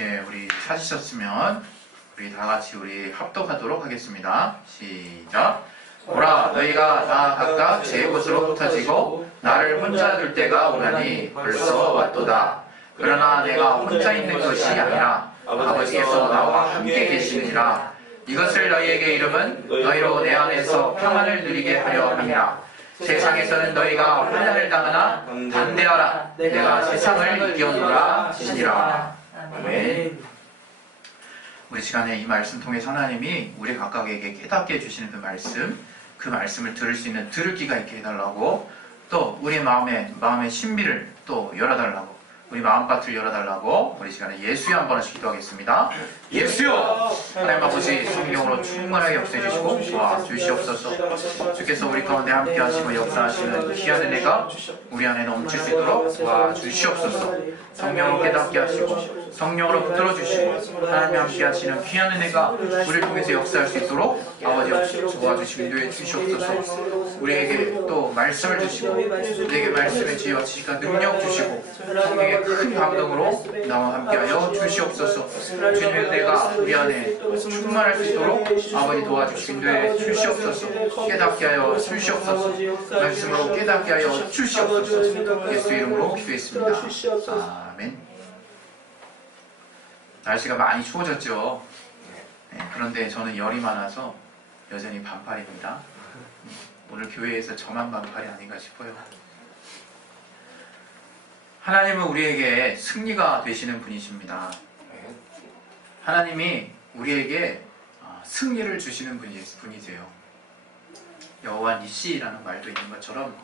예, 우리 찾으셨으면 우리 다 같이 우리 합독하도록 하겠습니다. 시작. 보라, 너희가 다 각각 제 곳으로 흩어지고 나를 혼자 둘 때가 오나니 벌써 왔도다. 그러나 내가 혼자 있는 것이 아니라 아버지께서 나와 함께 계시느니라. 이것을 너희에게 이름은 너희로 내 안에서 평안을 누리게 하려 함이라. 세상에서는 너희가 환난을 당하나 담대하라. 내가 세상을 이겨노라 하시니라. 아멘. 우리 시간에 이 말씀 통해서 하나님이 우리 각각에게 깨닫게 해주시는 그 말씀을 들을 수 있는 들을 귀가 있게 해달라고, 또 우리 마음의 신비를 또 열어달라고, 우리 마음밭을 열어달라고 우리 시간에 예수여 한 번씩 기도하겠습니다. 예수여! 하나님 아버지, 성령으로 충만하게 역사해 주시고 도와주시옵소서. 주께서 우리 가운데 함께 하시고 역사하시는 귀한 은혜가 우리 안에 넘칠 수 있도록 도와주시옵소서. 성령으로 깨닫게 하시고 성령으로 붙들어 주시고 하나님이 함께 하시는 귀한 은혜가 우리를 통해서 역사할 수 있도록 아버지 도와주시고 인도해 주시옵소서. 우리에게 또 말씀을 주시고 우리에게 말씀의 지혜와 지식과 능력 주시고 성령의 큰 감동으로 나와 함께하여 주시옵소서. 주님의 은혜가 우리 안에 충만할 수 있도록 아버지 도와주시고 인도해 주시옵소서. 깨닫게 하여 주시옵소서. 말씀으로 깨닫게 하여 주시옵소서. 예수 이름으로 기도했습니다. 아멘. 날씨가 많이 추워졌죠. 네, 그런데 저는 열이 많아서 여전히 반팔입니다. 오늘 교회에서 저만 반팔이 아닌가 싶어요. 하나님은 우리에게 승리가 되시는 분이십니다. 하나님이 우리에게 승리를 주시는 분이세요. 여호와 니시라는 말도 있는 것처럼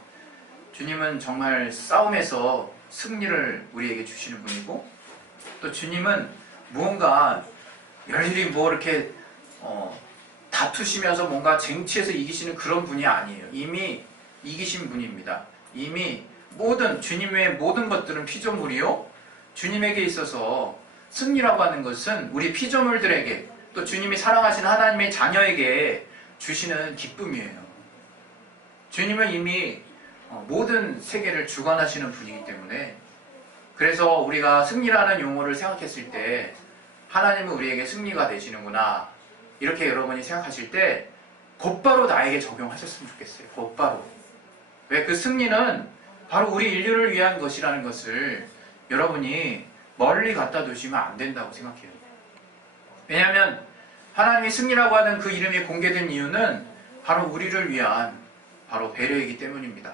주님은 정말 싸움에서 승리를 우리에게 주시는 분이고, 또 주님은 무언가 열일이 뭐 이렇게 다투시면서 뭔가 쟁취해서 이기시는 그런 분이 아니에요. 이미 이기신 분입니다. 이미 주님의 모든 것들은 피조물이요, 주님에게 있어서 승리라고 하는 것은 우리 피조물들에게, 또 주님이 사랑하시는 하나님의 자녀에게 주시는 기쁨이에요. 주님은 이미 모든 세계를 주관하시는 분이기 때문에, 그래서 우리가 승리라는 용어를 생각했을 때 하나님은 우리에게 승리가 되시는구나, 이렇게 여러분이 생각하실 때 곧바로 나에게 적용하셨으면 좋겠어요. 곧바로. 왜? 그 승리는 바로 우리 인류를 위한 것이라는 것을 여러분이 멀리 갖다 두시면 안 된다고 생각해요. 왜냐하면 하나님이 승리라고 하는 그 이름이 공개된 이유는 바로 우리를 위한 바로 배려이기 때문입니다.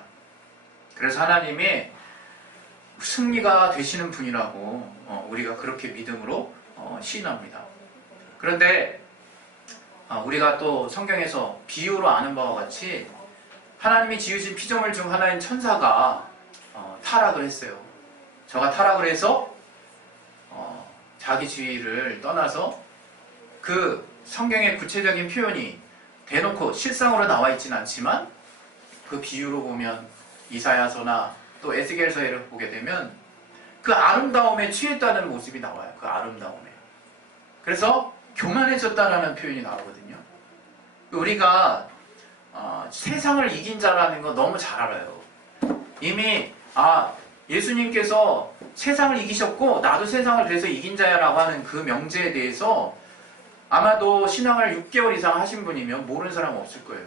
그래서 하나님이 승리가 되시는 분이라고 우리가 그렇게 믿음으로 시인합니다. 그런데 우리가 또 성경에서 비유로 아는 바와 같이 하나님이 지으신 피조물 중 하나인 천사가 타락을 했어요. 저가 타락을 해서 자기 지위를 떠나서, 그 성경의 구체적인 표현이 대놓고 실상으로 나와 있지는 않지만 그 비유로 보면 이사야서나 또 에스겔서를 보게 되면 그 아름다움에 취했다는 모습이 나와요. 그 아름다움에. 그래서 교만해졌다라는 표현이 나오거든요. 우리가 세상을 이긴 자라는 거 너무 잘 알아요. 이미 예수님께서 세상을 이기셨고 나도 세상을 그래서 이긴 자야 라고 하는 그 명제에 대해서 아마도 신앙을 6개월 이상 하신 분이면 모르는 사람은 없을 거예요.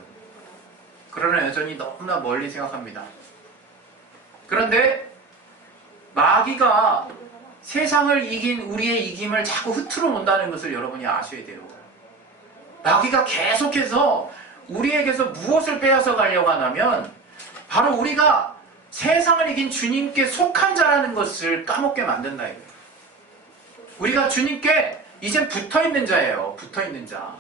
그러나 여전히 너무나 멀리 생각합니다. 그런데 마귀가 세상을 이긴 우리의 이김을 자꾸 흐트러 놓는다는 것을 여러분이 아셔야 돼요. 마귀가 계속해서 우리에게서 무엇을 빼앗아 가려고 하냐면 바로 우리가 세상을 이긴 주님께 속한 자라는 것을 까먹게 만든다 이거예요. 우리가 주님께 이제 붙어있는 자예요. 붙어있는 자.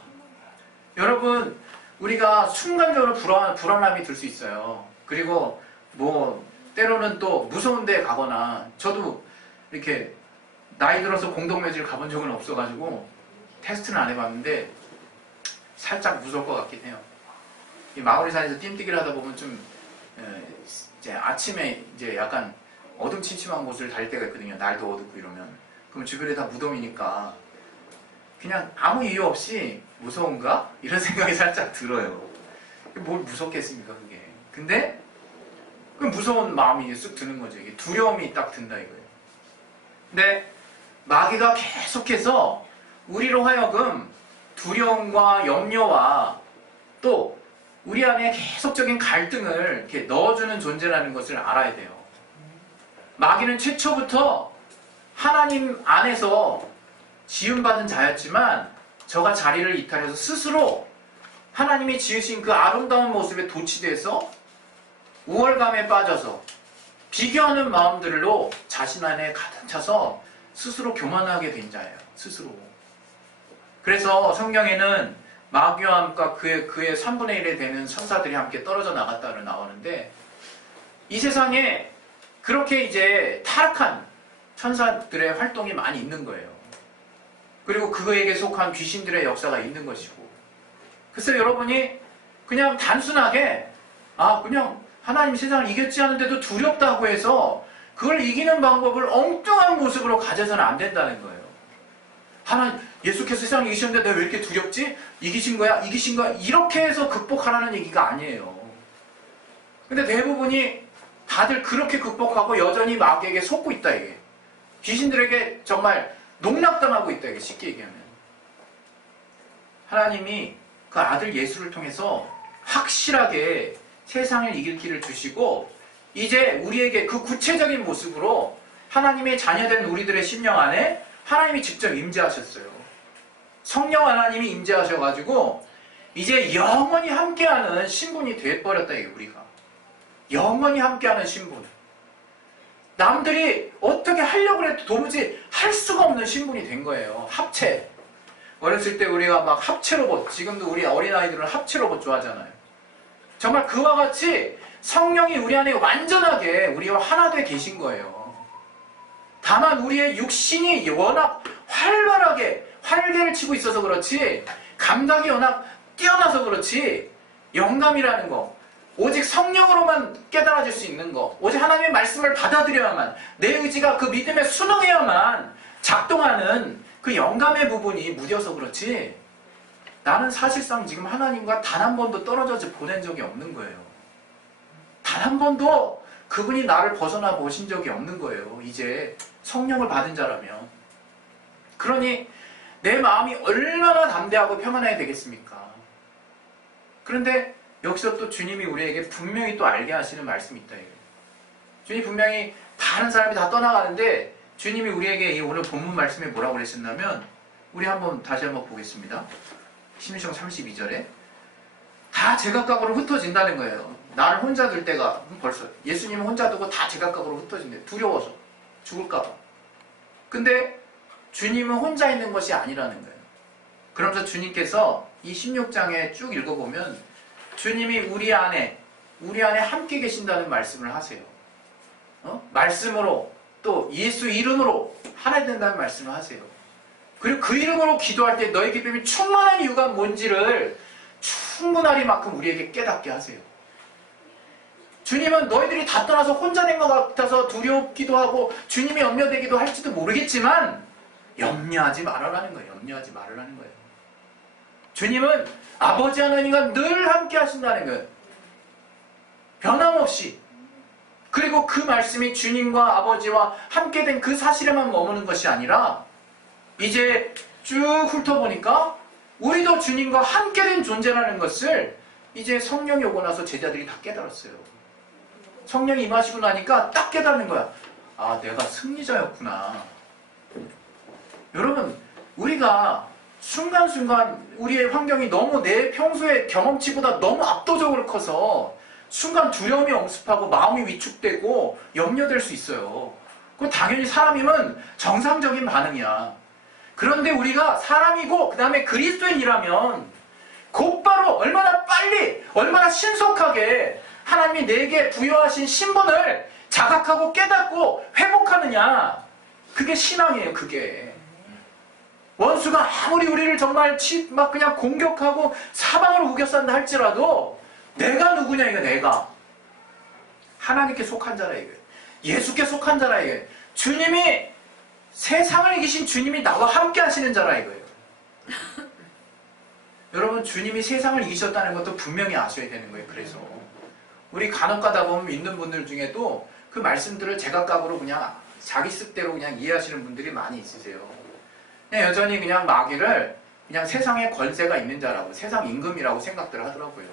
여러분, 우리가 순간적으로 불안함이 들 수 있어요. 그리고 때로는 또 무서운 데 가거나, 저도 이렇게 나이 들어서 공동묘지를 가본 적은 없어가지고 테스트는 안 해봤는데 살짝 무서울 것 같긴 해요. 이 마오리산에서 띨뛰기를 하다 보면 좀 이제 아침에 이제 약간 어둠침침한 곳을 달 때가 있거든요. 날도 어둡고 이러면. 그럼 주변에 다 무덤이니까 그냥 아무 이유 없이 무서운가? 이런 생각이 살짝 들어요. 뭘 무섭겠습니까 그게. 근데 그 무서운 마음이 쑥 드는 거죠. 이게 두려움이 딱 든다 이거예요. 근데 마귀가 계속해서 우리로 하여금 두려움과 염려와 또 우리 안에 계속적인 갈등을 이렇게 넣어주는 존재라는 것을 알아야 돼요. 마귀는 최초부터 하나님 안에서 지음받은 자였지만 저가 자리를 이탈해서 스스로 하나님이 지으신 그 아름다운 모습에 도취돼서 우월감에 빠져서 비교하는 마음들로 자신 안에 가득 차서 스스로 교만하게 된 자예요. 스스로. 그래서 성경에는 마귀와 함께 그의 3분의 1에 되는 천사들이 함께 떨어져 나갔다고 나오는데 이 세상에 그렇게 이제 타락한 천사들의 활동이 많이 있는 거예요. 그리고 그에게 속한 귀신들의 역사가 있는 것이고. 그래서 여러분이 그냥 단순하게 그냥 하나님 세상을 이겼지 않은데도 두렵다고 해서 그걸 이기는 방법을 엉뚱한 모습으로 가져서는 안 된다는 거예요. 하나님 예수께서 세상을 이기셨는데 내가 왜 이렇게 두렵지? 이기신 거야? 이렇게 해서 극복하라는 얘기가 아니에요. 근데 대부분이 다들 그렇게 극복하고 여전히 마귀에게 속고 있다 이게. 귀신들에게 정말 농락당하고 있다 이게 쉽게 얘기하면. 하나님이 그 아들 예수를 통해서 확실하게 세상을 이길 길을 주시고 이제 우리에게 그 구체적인 모습으로 하나님의 자녀된 우리들의 심령 안에 하나님이 직접 임재하셨어요. 성령 하나님이 임재하셔가지고 이제 영원히 함께하는 신분이 되어버렸다 이게 우리가. 영원히 함께하는 신분. 남들이 어떻게 하려고 해도 도무지 할 수가 없는 신분이 된 거예요. 합체. 어렸을 때 우리가 막 합체 로봇, 지금도 우리 어린아이들은 합체 로봇 좋아하잖아요. 정말 그와 같이 성령이 우리 안에 완전하게 우리와 하나 돼 계신 거예요. 다만 우리의 육신이 워낙 활발하게 활개를 치고 있어서 그렇지 감각이 워낙 뛰어나서 그렇지 영감이라는 거 오직 성령으로만 깨달아질 수 있는 거 오직 하나님의 말씀을 받아들여야만 내 의지가 그 믿음에 순응해야만 작동하는 그 영감의 부분이 무뎌서 그렇지 나는 사실상 지금 하나님과 단 한 번도 떨어져서 보낸 적이 없는 거예요. 단 한 번도 그분이 나를 벗어나 보신 적이 없는 거예요. 이제 성령을 받은 자라면. 그러니 내 마음이 얼마나 담대하고 평안해야 되겠습니까? 그런데 여기서 또 주님이 우리에게 분명히 또 알게 하시는 말씀이 있다. 주님이 분명히 다른 사람이 다 떠나가는데 주님이 우리에게 오늘 본문 말씀에 뭐라고 그러셨냐면 우리 다시 한번 보겠습니다. 신명기 32절에 다 제각각으로 흩어진다는 거예요. 나를 혼자 둘 때가 벌써 예수님은 혼자 두고 다 제각각으로 흩어진대. 두려워서 죽을까 봐. 근데 주님은 혼자 있는 것이 아니라는 거예요. 그러면서 주님께서 이 16장에 쭉 읽어보면 주님이 우리 안에 함께 계신다는 말씀을 하세요. 말씀으로 또 예수 이름으로 하나 된다는 말씀을 하세요. 그리고 그 이름으로 기도할 때 너희 기쁨이 충만한 이유가 뭔지를 충분하리만큼 우리에게 깨닫게 하세요. 주님은 너희들이 다 떠나서 혼자 된 것 같아서 두렵기도 하고 주님이 염려되기도 할지도 모르겠지만 염려하지 말아라는 거예요. 염려하지 말아라는 거예요. 주님은 아버지 하나님과 늘 함께 하신다는 거예요. 변함없이. 그리고 그 말씀이 주님과 아버지와 함께 된 그 사실에만 머무는 것이 아니라 이제 쭉 훑어보니까 우리도 주님과 함께 된 존재라는 것을 이제 성령이 오고 나서 제자들이 다 깨달았어요. 성령이 임하시고 나니까 딱 깨닫는 거야. 아, 내가 승리자였구나. 여러분, 우리가 순간순간 우리의 환경이 너무 내 평소의 경험치보다 너무 압도적으로 커서 순간 두려움이 엄습하고 마음이 위축되고 염려될 수 있어요. 그건 당연히 사람이면 정상적인 반응이야. 그런데 우리가 사람이고 그 다음에 그리스도인이라면 곧바로 얼마나 빨리 얼마나 신속하게 하나님이 내게 부여하신 신분을 자각하고 깨닫고 회복하느냐. 그게 신앙이에요. 그게. 원수가 아무리 우리를 정말 막 그냥 공격하고 사방으로 우겨싼다 할지라도 내가 누구냐 이거 내가 하나님께 속한 자라 이거 예수께 속한 자라 이거 주님이 세상을 이기신 주님이 나와 함께 하시는 자라 이거예요. 여러분 주님이 세상을 이기셨다는 것도 분명히 아셔야 되는 거예요. 그래서 우리 간혹 가다 보면 믿는 분들 중에도 그 말씀들을 제각각으로 그냥 자기 뜻대로 그냥 이해하시는 분들이 많이 있으세요. 그냥 여전히 그냥 마귀를 그냥 세상에 권세가 있는 자라고, 세상 임금이라고 생각들 하더라고요.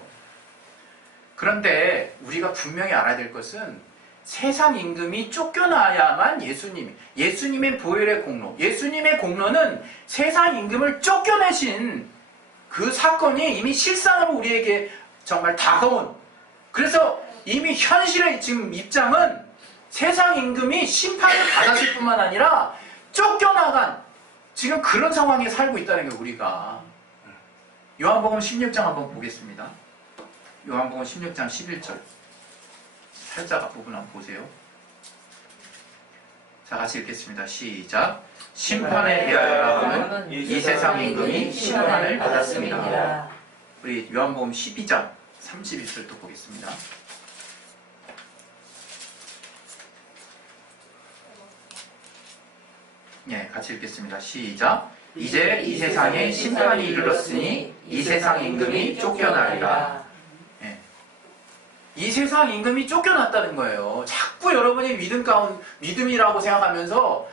그런데 우리가 분명히 알아야 될 것은 세상 임금이 쫓겨나야만 예수님의 보혈의 공로, 예수님의 공로는 세상 임금을 쫓겨내신 그 사건이 이미 실상으로 우리에게 정말 다가온, 그래서 이미 현실의 지금 입장은 세상 임금이 심판을 받았을 뿐만 아니라 쫓겨나간 지금 그런 상황에 살고 있다는 게 우리가. 요한복음 16장 한번 보겠습니다. 요한복음 16장 11절 살짝 앞부분 한번 보세요. 자, 같이 읽겠습니다. 시작. 심판에 대하여는 이 세상 임금이 심판을 받았습니다. 우리 요한복음 12장 31절도 보겠습니다. 예, 같이 읽겠습니다. 시작. 이제 이 세상에 심판이 이르렀으니 이 세상 임금이 쫓겨나리라. 예. 이 세상 임금이 쫓겨났다는 거예요. 자꾸 여러분이 믿음이라고 생각하면서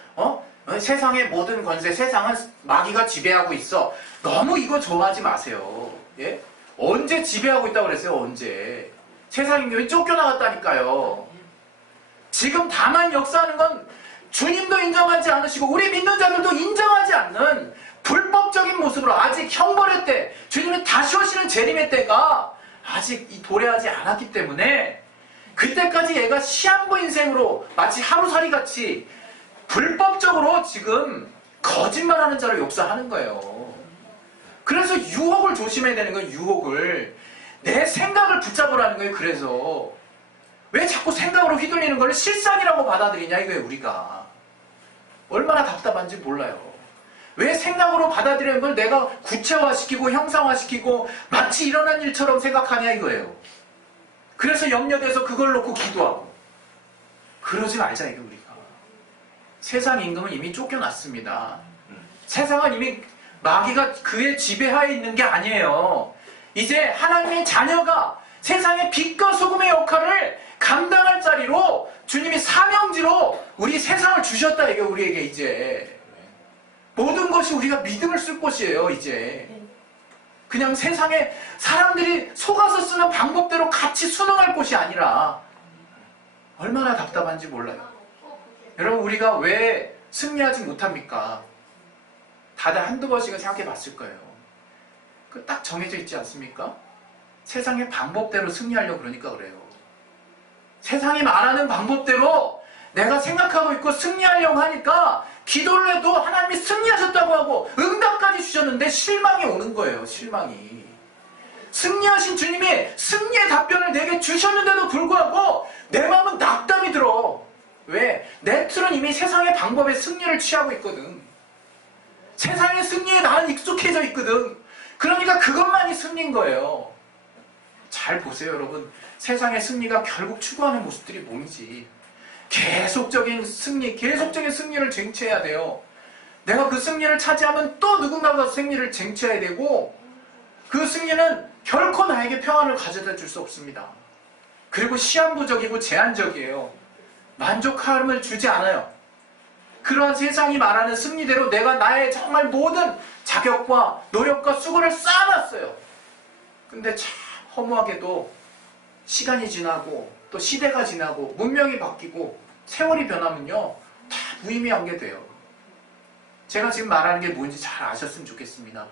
세상의 모든 권세, 세상은 마귀가 지배하고 있어. 너무 이거 좋아하지 마세요. 예? 언제 지배하고 있다고 그랬어요? 언제? 세상 임금이 쫓겨나갔다니까요. 지금 다만 역사하는 건 주님도 인정하지 않으시고 우리 믿는 자들도 인정하지 않는 불법적인 모습으로 아직 형벌의 때, 주님이 다시 오시는 재림의 때가 아직 도래하지 않았기 때문에 그때까지 얘가 시한부 인생으로 마치 하루살이 같이 불법적으로 지금 거짓말하는 자로 역사하는 거예요. 그래서 유혹을 조심해야 되는 거예요. 유혹을. 내 생각을 붙잡으라는 거예요. 그래서 왜 자꾸 생각으로 휘둘리는 걸 실상이라고 받아들이냐 이거예요. 우리가 얼마나 답답한지 몰라요. 왜 생각으로 받아들이는 걸 내가 구체화시키고 형상화시키고 마치 일어난 일처럼 생각하냐 이거예요. 그래서 염려돼서 그걸 놓고 기도하고. 그러지 말자 이게 우리가. 세상 임금은 이미 쫓겨났습니다. 세상은 이미 마귀가 그의 지배하에 있는 게 아니에요. 이제 하나님의 자녀가 세상의 빛과 소금의 역할을 감당할 자리로 주님이 사명지로 우리 세상을 주셨다 이게 우리에게. 이제 모든 것이 우리가 믿음을 쓸 곳이에요. 이제 그냥 세상에 사람들이 속아서 쓰는 방법대로 같이 순응할 곳이 아니라. 얼마나 답답한지 몰라요. 여러분, 우리가 왜 승리하지 못합니까? 다들 한두 번씩은 생각해 봤을 거예요. 그 딱 정해져 있지 않습니까? 세상의 방법대로 승리하려고 그러니까 그래요. 세상이 말하는 방법대로 내가 생각하고 있고 승리하려고 하니까 기도를 해도 하나님이 승리하셨다고 하고 응답까지 주셨는데 실망이 오는 거예요. 실망이. 승리하신 주님이 승리의 답변을 내게 주셨는데도 불구하고 내 마음은 낙담이 들어. 왜? 내 틀은 이미 세상의 방법에 승리를 취하고 있거든. 세상의 승리에 나는 익숙해져 있거든. 그러니까 그것만이 승리인 거예요. 잘 보세요, 여러분. 세상의 승리가 결국 추구하는 모습들이 뭐인지. 계속적인 승리를 쟁취해야 돼요. 내가 그 승리를 차지하면 또 누군가가 승리를 쟁취해야 되고, 그 승리는 결코 나에게 평안을 가져다 줄 수 없습니다. 그리고 시한부적이고 제한적이에요. 만족함을 주지 않아요. 그러한 세상이 말하는 승리대로 내가 나의 정말 모든 자격과 노력과 수고를 쌓아놨어요. 근데 참 허무하게도 시간이 지나고 또 시대가 지나고 문명이 바뀌고 세월이 변하면요, 다 무의미한 게 돼요. 제가 지금 말하는 게 뭔지 잘 아셨으면 좋겠습니다.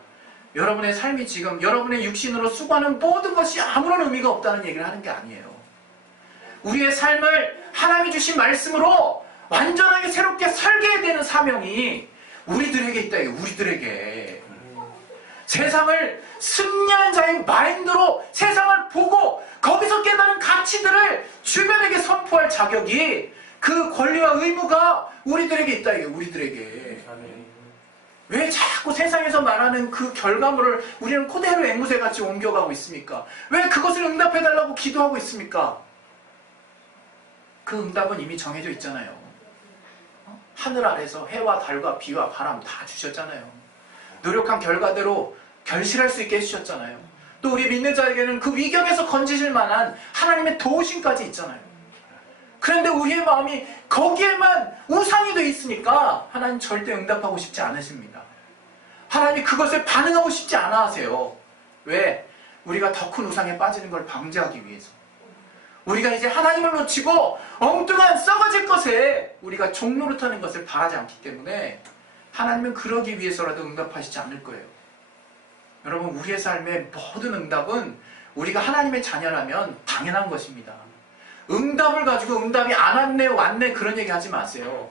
여러분의 삶이 지금 여러분의 육신으로 수고하는 모든 것이 아무런 의미가 없다는 얘기를 하는 게 아니에요. 우리의 삶을 하나님이 주신 말씀으로 완전하게 새롭게 살게 되는 사명이 우리들에게 있다. 우리들에게. 세상을 승리하는 자의 마인드로 세상을 보고 거기서 깨달은 가치들을 주변에게 선포할 자격이, 그 권리와 의무가 우리들에게 있다. 우리들에게. 왜 자꾸 세상에서 말하는 그 결과물을 우리는 그대로 앵무새같이 옮겨가고 있습니까? 왜 그것을 응답해달라고 기도하고 있습니까? 그 응답은 이미 정해져 있잖아요. 하늘 아래서 해와 달과 비와 바람 다 주셨잖아요. 노력한 결과대로 결실할 수 있게 해주셨잖아요. 또 우리 믿는 자에게는 그 위경에서 건지실 만한 하나님의 도우심까지 있잖아요. 그런데 우리의 마음이 거기에만 우상이 돼 있으니까 하나님 절대 응답하고 싶지 않으십니다. 하나님이 그것을 반응하고 싶지 않아 하세요. 왜? 우리가 더 큰 우상에 빠지는 걸 방지하기 위해서. 우리가 이제 하나님을 놓치고 엉뚱한 썩어질 것에 우리가 종노릇하는 것을 바라지 않기 때문에 하나님은 그러기 위해서라도 응답하시지 않을 거예요. 여러분, 우리의 삶의 모든 응답은 우리가 하나님의 자녀라면 당연한 것입니다. 응답을 가지고 응답이 안 왔네 왔네 그런 얘기 하지 마세요.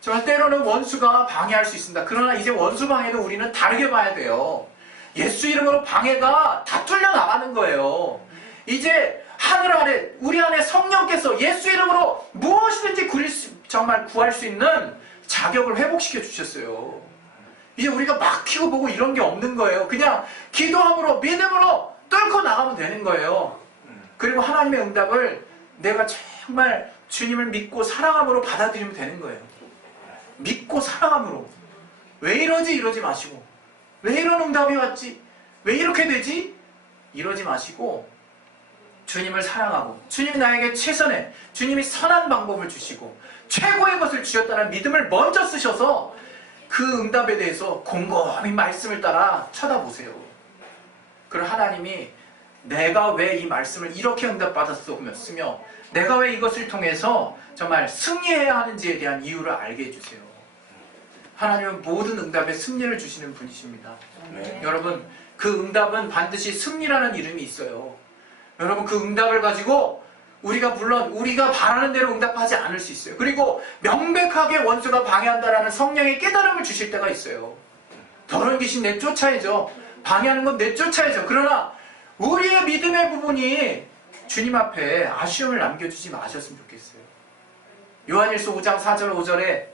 정말 때로는 원수가 방해할 수 있습니다. 그러나 이제 원수 방해도 우리는 다르게 봐야 돼요. 예수 이름으로 방해가 다 뚫려 나가는 거예요. 이제 하늘 아래 우리 안에 성령께서 예수 이름으로 무엇이든지 정말 구할 수 있는 자격을 회복시켜 주셨어요. 이제 우리가 막히고 보고 이런 게 없는 거예요. 그냥 기도함으로 믿음으로 뚫고 나가면 되는 거예요. 그리고 하나님의 응답을 내가 정말 주님을 믿고 사랑함으로 받아들이면 되는 거예요. 믿고 사랑함으로. 왜 이러지 마시고, 왜 이런 응답이 왔지? 왜 이렇게 되지? 이러지 마시고 주님을 사랑하고 주님이 나에게 최선의, 주님이 선한 방법을 주시고 최고의 것을 주셨다는 믿음을 먼저 쓰셔서 그 응답에 대해서 곰곰이 말씀을 따라 쳐다보세요. 그럼 하나님이 내가 왜 이 말씀을 이렇게 응답받았으며 내가 왜 이것을 통해서 정말 승리해야 하는지에 대한 이유를 알게 해주세요. 하나님은 모든 응답에 승리를 주시는 분이십니다. 네. 여러분, 그 응답은 반드시 승리라는 이름이 있어요. 여러분, 그 응답을 가지고 물론 우리가 바라는 대로 응답하지 않을 수 있어요. 그리고 명백하게 원수가 방해한다라는 성령의 깨달음을 주실 때가 있어요. 더러운 귀신 내쫓아야죠. 방해하는 건 내쫓아야죠. 그러나 우리의 믿음의 부분이 주님 앞에 아쉬움을 남겨주지 마셨으면 좋겠어요. 요한일서 5장 4절 5절에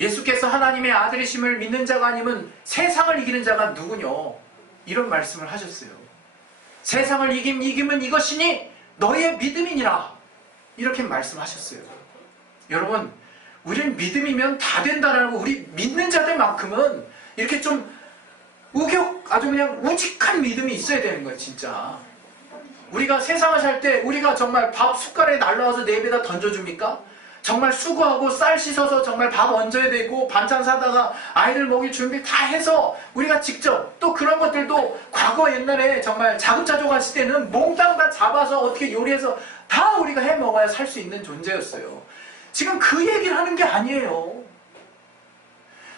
예수께서 하나님의 아들이심을 믿는 자가 아니면 세상을 이기는 자가 누구뇨? 이런 말씀을 하셨어요. 세상을 이김은 이것이니 너의 믿음이니라. 이렇게 말씀하셨어요. 여러분, 우리는 믿음이면 다 된다라고 우리 믿는 자들만큼은 이렇게 좀 아주 그냥 우직한 믿음이 있어야 되는 거예요, 진짜. 우리가 세상을 살 때 우리가 정말 밥 숟가락에 날라와서 내 입에다 던져줍니까? 정말 수고하고 쌀 씻어서 정말 밥 얹어야 되고 반찬 사다가 아이들 먹일 준비 다 해서 우리가 직접 또 그런 것들도 과거 옛날에 정말 자급자족 하실 때는 몽땅 다 잡아서 어떻게 요리해서 다 우리가 해 먹어야 살 수 있는 존재였어요. 지금 그 얘기를 하는 게 아니에요.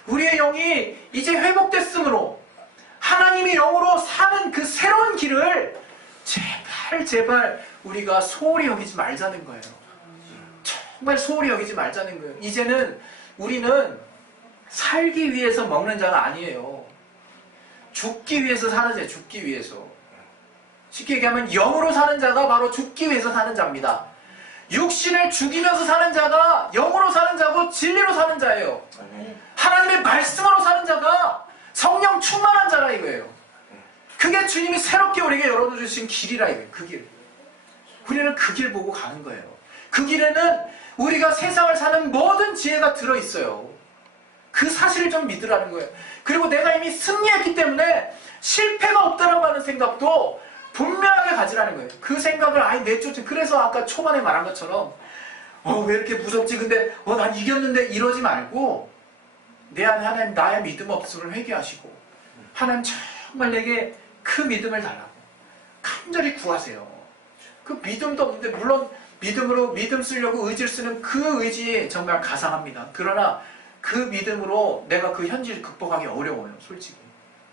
우리의 영이 이제 회복됐으므로 하나님의 영으로 사는 그 새로운 길을 제발 우리가 소홀히 여기지 말자는 거예요. 정말 소홀히 여기지 말자는 거예요. 이제는 우리는 살기 위해서 먹는 자가 아니에요. 죽기 위해서 사는 자예요. 죽기 위해서. 쉽게 얘기하면 영으로 사는 자가 바로 죽기 위해서 사는 자입니다. 육신을 죽이면서 사는 자가 영으로 사는 자고 진리로 사는 자예요. 하나님의 말씀으로 사는 자가 성령 충만한 자라 이거예요. 그게 주님이 새롭게 우리에게 열어주신 길이라 이거예요. 그 길. 우리는 그 길 보고 가는 거예요. 그 길에는 우리가 세상을 사는 모든 지혜가 들어있어요. 그 사실을 좀 믿으라는 거예요. 그리고 내가 이미 승리했기 때문에 실패가 없다라고 하는 생각도 분명하게 가지라는 거예요. 그 생각을 아예 내쫓지. 그래서 아까 초반에 말한 것처럼 왜 이렇게 무섭지? 근데 난 이겼는데 이러지 말고 내 안에 하나님 나의 믿음 없음을 회개하시고 하나님 정말 내게 그 믿음을 달라고 간절히 구하세요. 그 믿음도 없는데 물론 믿음으로 믿음 쓰려고 의지를 쓰는 그 의지에 정말 가상합니다. 그러나 그 믿음으로 내가 그 현실을 극복하기 어려워요. 솔직히.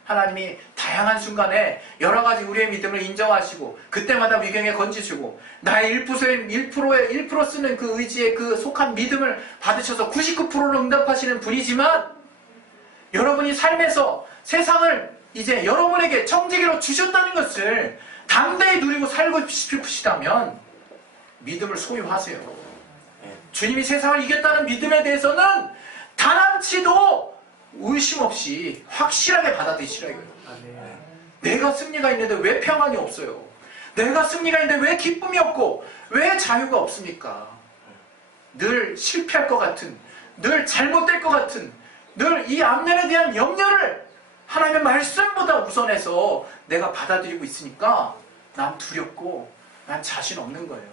하나님이 다양한 순간에 여러 가지 우리의 믿음을 인정하시고 그때마다 위경에 건지시고 나의 1% 쓰는 그 의지에 그 속한 믿음을 받으셔서 99%로 응답하시는 분이지만 여러분이 삶에서 세상을 이제 여러분에게 청지기로 주셨다는 것을 담대히 누리고 살고 싶으시다면 믿음을 소유하세요. 주님이 세상을 이겼다는 믿음에 대해서는 단함치도 의심 없이 확실하게 받아들이시라 이거예요. 내가 승리가 있는데 왜 평안이 없어요? 내가 승리가 있는데 왜 기쁨이 없고 왜 자유가 없습니까? 늘 실패할 것 같은, 늘 잘못될 것 같은, 늘 이 앞날에 대한 염려를 하나님의 말씀보다 우선해서 내가 받아들이고 있으니까 난 두렵고 난 자신 없는 거예요.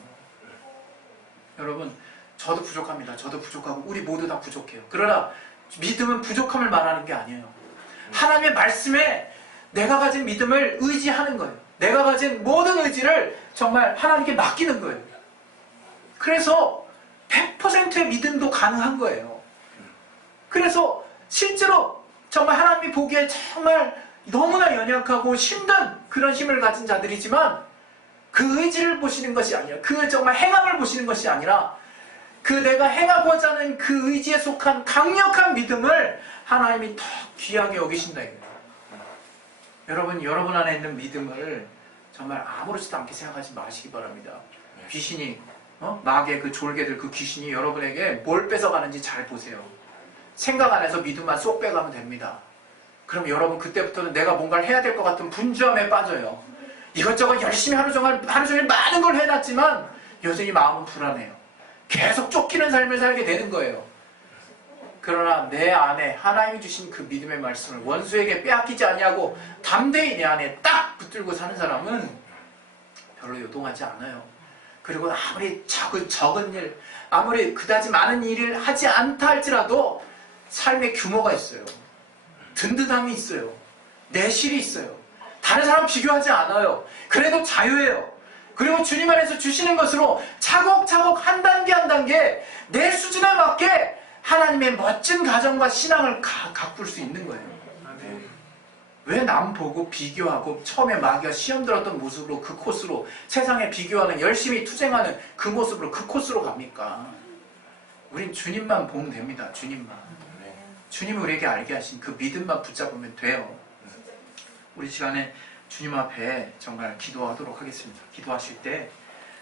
여러분, 저도 부족합니다. 저도 부족하고 우리 모두 다 부족해요. 그러나 믿음은 부족함을 말하는 게 아니에요. 하나님의 말씀에 내가 가진 믿음을 의지하는 거예요. 내가 가진 모든 의지를 정말 하나님께 맡기는 거예요. 그래서 100%의 믿음도 가능한 거예요. 그래서 실제로 정말 하나님이 보기에 정말 너무나 연약하고 힘든 그런 힘을 가진 자들이지만 그 의지를 보시는 것이 아니라, 그 정말 행함을 보시는 것이 아니라 그 내가 행하고자 하는 그 의지에 속한 강력한 믿음을 하나님이 더 귀하게 여기신다 이거예요. 여러분 안에 있는 믿음을 정말 아무렇지도 않게 생각하지 마시기 바랍니다. 귀신이 마귀의 그 졸개들, 그 귀신이 여러분에게 뭘 뺏어가는지 잘 보세요. 생각 안에서 믿음만 쏙 빼가면 됩니다. 그럼 여러분 그때부터는 내가 뭔가를 해야 될 것 같은 분주함에 빠져요. 이것저것 열심히 하루 종일 많은 걸 해놨지만 여전히 마음은 불안해요. 계속 쫓기는 삶을 살게 되는 거예요. 그러나 내 안에 하나님이 주신 그 믿음의 말씀을 원수에게 빼앗기지 아니하고 담대히 내 안에 딱 붙들고 사는 사람은 별로 요동하지 않아요. 그리고 아무리 적은 일, 아무리 그다지 많은 일을 하지 않다 할지라도 삶의 규모가 있어요. 든든함이 있어요. 내실이 있어요. 다른 사람 비교하지 않아요. 그래도 자유해요. 그리고 주님 안에서 주시는 것으로 차곡차곡 한 단계 한 단계 내 수준에 맞게 하나님의 멋진 가정과 신앙을 가꿀 수 있는 거예요. 왜 남 보고 비교하고 처음에 마귀가 시험 들었던 모습으로 그 코스로 세상에 비교하는 열심히 투쟁하는 그 모습으로 그 코스로 갑니까? 우린 주님만 보면 됩니다. 주님만. 주님이 우리에게 알게 하신 그 믿음만 붙잡으면 돼요. 우리 시간에 주님 앞에 정말 기도하도록 하겠습니다. 기도하실 때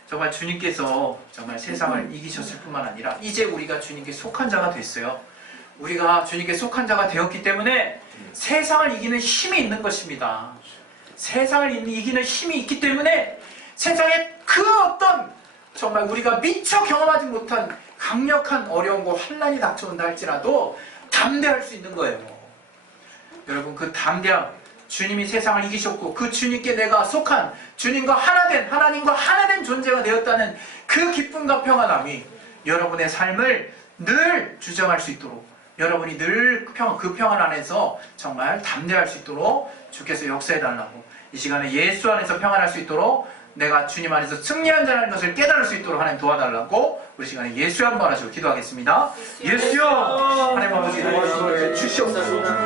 정말 주님께서 정말 세상을 이기셨을 뿐만 아니라 이제 우리가 주님께 속한 자가 됐어요. 우리가 주님께 속한 자가 되었기 때문에 세상을 이기는 힘이 있는 것입니다. 세상을 이기는 힘이 있기 때문에 세상에 그 어떤 정말 우리가 미처 경험하지 못한 강력한 어려움과 환난이 닥쳐온다 할지라도 담대할 수 있는 거예요. 여러분, 그 담대함, 주님이 세상을 이기셨고 그 주님께 내가 속한 주님과 하나된, 하나님과 하나된 존재가 되었다는 그 기쁨과 평안함이 여러분의 삶을 늘 주장할 수 있도록, 여러분이 늘 그 평안 안에서 정말 담대할 수 있도록 주께서 역사해달라고, 이 시간에 예수 안에서 평안할 수 있도록 내가 주님 안에서 승리한 자라는 것을 깨달을 수 있도록 하나님 도와달라고 우리 시간에 예수여 한번 하시고 기도하겠습니다. 예수여! 하나님 아버지 도와주시옵소서.